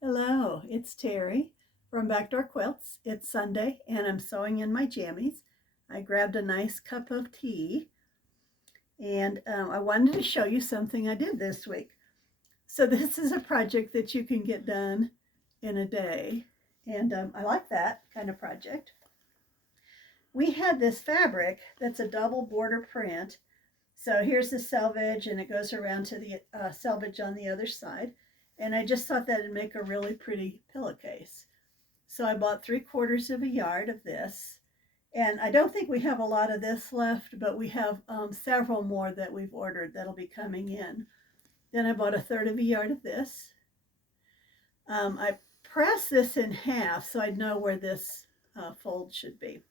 Hello, it's Terry from Backdoor Quilts. It's Sunday and I'm sewing in my jammies. I grabbed a nice cup of tea and I wanted to show you something I did this week. So, this is a project that you can get done in a day, and I like that kind of project. We had this fabric that's a double border print. So, here's the selvage, and it goes around to the selvage on the other side. And I just thought that'd make a really pretty pillowcase. So I bought 3/4 of a yard of this. And I don't think we have a lot of this left, but we have several more that we've ordered that'll be coming in. Then I bought 1/3 of a yard of this. I pressed this in half so I'd know where this fold should be.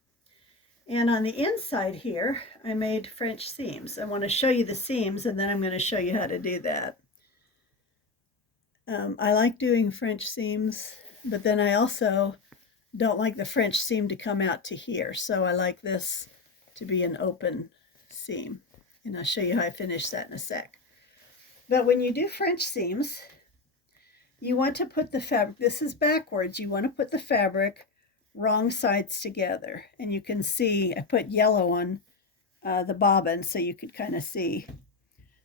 And on the inside here, I made French seams. I want to show you the seams and then I'm going to show you how to do that. I like doing French seams, but then I also don't like the French seam to come out to here. So I like this to be an open seam. And I'll show you how I finish that in a sec. But when you do French seams, you want to put the fabric, this is backwards, you want to put the fabric wrong sides together. And you can see, I put yellow on the bobbin so you could kind of see.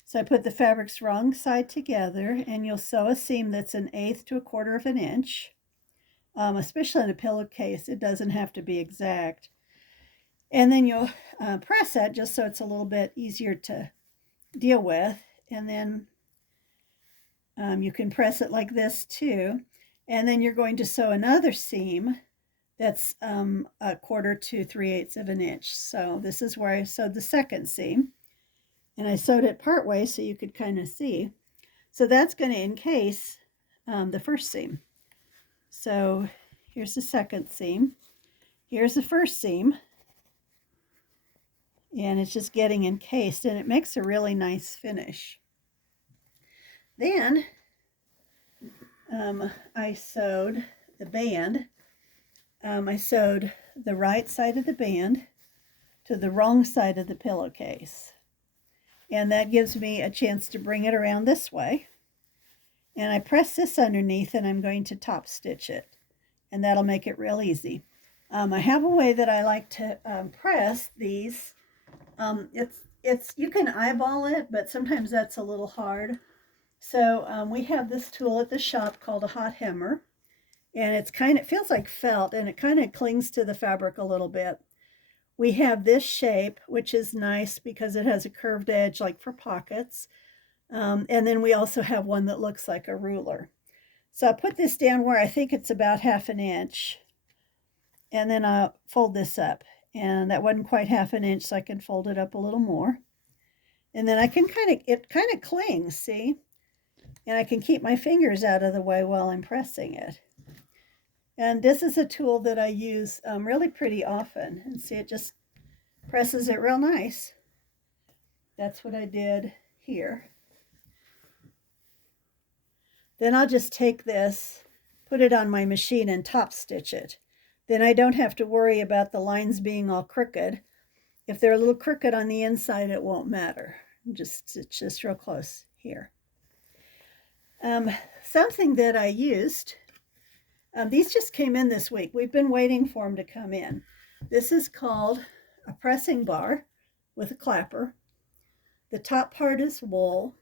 So I put the fabrics wrong side together and you'll sew a seam that's 1/8 to 1/4 of an inch. Especially in a pillowcase, it doesn't have to be exact. And then you'll press that just so it's a little bit easier to deal with. And then you can press it like this too. And then you're going to sew another seam that's 1/4 to 3/8 of an inch. So this is where I sewed the second seam. And I sewed it part way so you could kind of see. So that's going to encase the first seam. So here's the second seam. Here's the first seam. And it's just getting encased and it makes a really nice finish. Then I sewed the band. I sewed the right side of the band to the wrong side of the pillowcase. And that gives me a chance to bring it around this way. And I press this underneath and I'm going to top stitch it. And that'll make it real easy. I have a way that I like to press these. It's you can eyeball it, but sometimes that's a little hard. So we have this tool at the shop called a hot hammer, and it feels like felt, and it kind of clings to the fabric a little bit. We have this shape, which is nice because it has a curved edge, like for pockets. And then we also have one that looks like a ruler. So I put this down where I think it's about 1/2 inch, and then I'll fold this up. And that wasn't quite 1/2 inch, so I can fold it up a little more. And then it kind of clings, see? And I can keep my fingers out of the way while I'm pressing it. And this is a tool that I use really pretty often. And see, it just presses it real nice. That's what I did here. Then I'll just take this, put it on my machine and top stitch it. Then I don't have to worry about the lines being all crooked. If they're a little crooked on the inside, it won't matter. Just stitch this real close here. Something that I used, these just came in this week. We've been waiting for them to come in. This is called a pressing bar with a clapper. The top part is wool.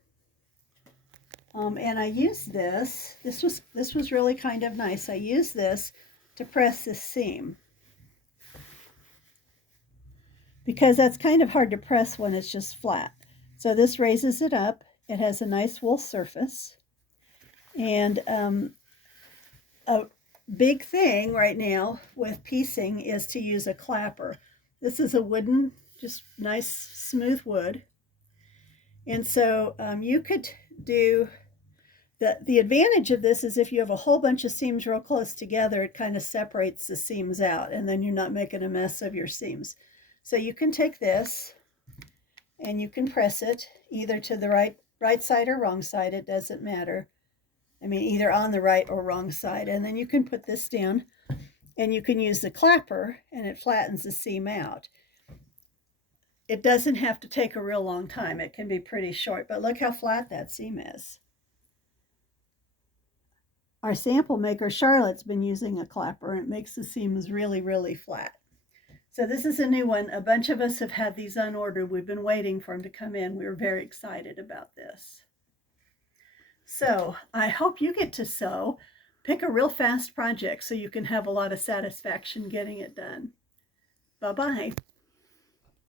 And I used this. This was really kind of nice. I used this to press this seam because that's kind of hard to press when it's just flat. So this raises it up. It has a nice wool surface. And a big thing right now with piecing is to use a clapper. This is a wooden, just nice smooth wood. And so you could do the advantage of this is if you have a whole bunch of seams real close together, it kind of separates the seams out and then you're not making a mess of your seams. So you can take this and you can press it either to the right side or wrong side, it doesn't matter. I mean, either on the right or wrong side. And then you can put this down and you can use the clapper and it flattens the seam out. It doesn't have to take a real long time. It can be pretty short, but look how flat that seam is. Our sample maker, Charlotte's been using a clapper, and it makes the seams really, really flat. So this is a new one. A bunch of us have had these unordered. We've been waiting for them to come in. We were very excited about this. So I hope you get to sew. Pick a real fast project so you can have a lot of satisfaction getting it done. Bye-bye.